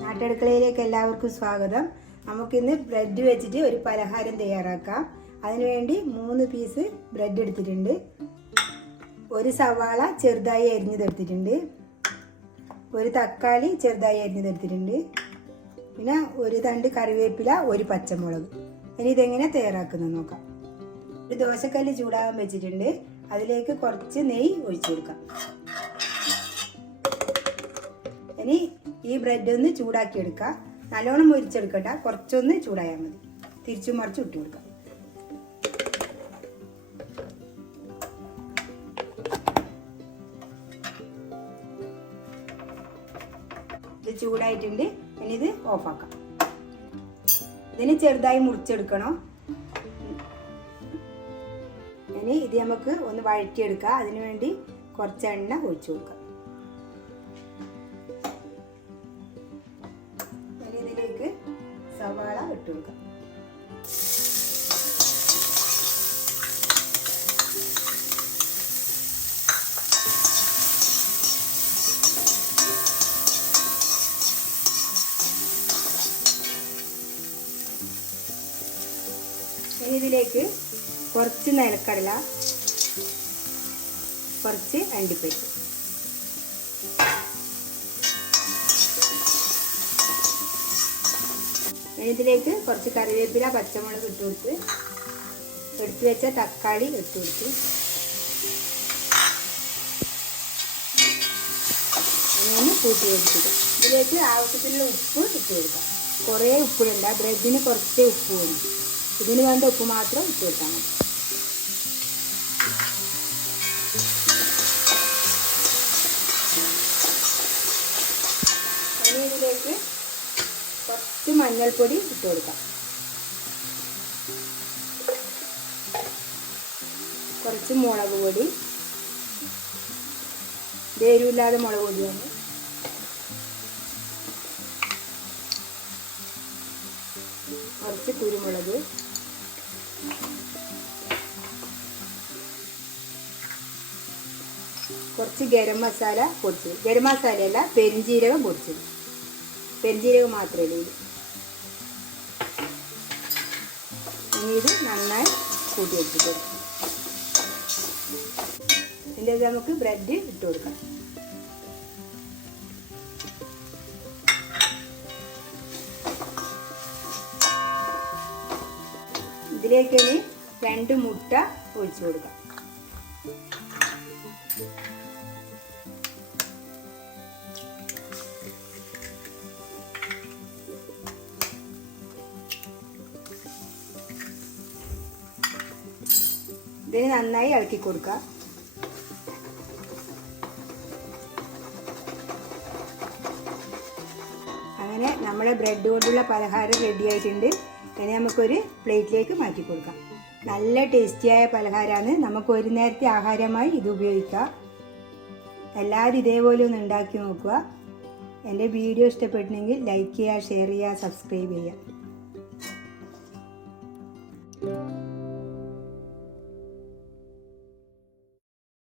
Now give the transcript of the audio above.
നാട്ടടുക്കളയിലേക്ക് എല്ലാവർക്കും സ്വാഗതം. നമുക്കിന്ന് ബ്രെഡ് വെച്ചിട്ട് ഒരു പലഹാരം തയ്യാറാക്കാം. അതിനുവേണ്ടി 3 പീസ് ബ്രെഡ് എടുത്തിട്ടുണ്ട്. ഒരു സവാള ചെറുതായി അരിഞ്ഞതെടുത്തിട്ടുണ്ട്. ഒരു തക്കാളി ചെറുതായി അരിഞ്ഞതെടുത്തിട്ടുണ്ട്. പിന്നെ ഒരു തണ്ട് കറിവേപ്പില, ഒരു പച്ചമുളക്. ഇനി ഇതെങ്ങനെ തയ്യാറാക്കുന്നത് നോക്കാം. ഒരു ദോശക്കല്ല് ചൂടാകാൻ വെച്ചിട്ടുണ്ട്. അതിലേക്ക് കുറച്ച് നെയ്യ് ഒഴിച്ചു കൊടുക്കാം. ഇനി ഈ ബ്രെഡ് ഒന്ന് ചൂടാക്കി എടുക്കാം. നല്ലോണം മുരിച്ചെടുക്കട്ട, കുറച്ചൊന്ന് ചൂടായാൽ മതി. തിരിച്ചു മറിച്ച് ഇട്ട് കൊടുക്കാം. ഇത് ചൂടായിട്ടുണ്ട്. ഇനി ഇത് ഓഫാക്കാം. ഇതിന് ചെറുതായി മുറിച്ചെടുക്കണം. ഇനി ഇത് നമുക്ക് ഒന്ന് വഴറ്റിയെടുക്കാം. അതിനു വേണ്ടി കുറച്ച് എണ്ണ ഒഴിച്ചു കൊടുക്കാം. ഇനി ഇതിലേക്ക് സവാള ഇട്ട് കൊടുക്കാം. ഇനി ഇതിലേക്ക് കുറച്ച് നിലക്കടല, കുറച്ച് അണ്ടിപ്പരിപ്പ്, ഇതിലേക്ക് കുറച്ച് കറിവേപ്പില, പച്ചമുളക് ഇട്ട് കൊടുത്ത് എടുത്തു വെച്ച തക്കാളി ഇട്ട് കൊടുത്ത് അങ്ങനെ കൂട്ടി വെച്ചിട്ട് ഇതിലേക്ക് ആവശ്യത്തിനുള്ള ഉപ്പ് ഇട്ട് കൊടുക്കാം. കുറേ ഉപ്പിടണ്ട, ബ്രെഡിന് കുറച്ചേ ഉപ്പ് വേണം. ഇതിന് വേണ്ട ഉപ്പ് മാത്രം ഇട്ട് കൊടുത്താൽ മതി. ഇനി ഇതിലേക്ക് കുറച്ച് മഞ്ഞൾപ്പൊടി ഇട്ട് കൊടുക്കാം. കുറച്ച് മുളക് പൊടി, എരിവില്ലാതെ മുളക് പൊടിയാണ്. കുറച്ച് കുരുമുളക്, കുറച്ച് ഗരം മസാല പൊടിച്ചത്. ഗരം മസാലയല്ല, പെരിഞ്ജീരകം പൊടിച്ചത്. പെരിഞ്ജീരകം മാത്രമേ ഉള്ളൂ. ഇനി ഇത് നന്നായി കൂട്ടി വെച്ചിട്ട് ഇതിൻ്റെ നമുക്ക് ബ്രെഡ് ഇട്ട് കൊടുക്കാം. ഇതിലേക്ക് ഇനി 2 മുട്ട ഒഴിച്ചു കൊടുക്കാം. ഇതിന് നന്നായി ഇളക്കി കൊടുക്കുക. അങ്ങനെ നമ്മുടെ ബ്രെഡ് കൊണ്ടുള്ള പലഹാരം റെഡി ആയിട്ടുണ്ട്. ഇനി നമുക്കൊരു പ്ലേറ്റിലേക്ക് മാറ്റി കൊടുക്കാം. നല്ല ടേസ്റ്റിയായ പലഹാരമാണ്. നമുക്ക് ഒരു നേരത്തെ ആഹാരമായി ഇത് ഉപയോഗിക്കാം. എല്ലാവരും ഇതേപോലെ ഒന്ന് ഉണ്ടാക്കി നോക്കുക. എൻ്റെ വീഡിയോ ഇഷ്ടപ്പെട്ടെങ്കിൽ ലൈക്ക് ചെയ്യുക, ഷെയർ ചെയ്യുക, സബ്സ്ക്രൈബ് ചെയ്യുക.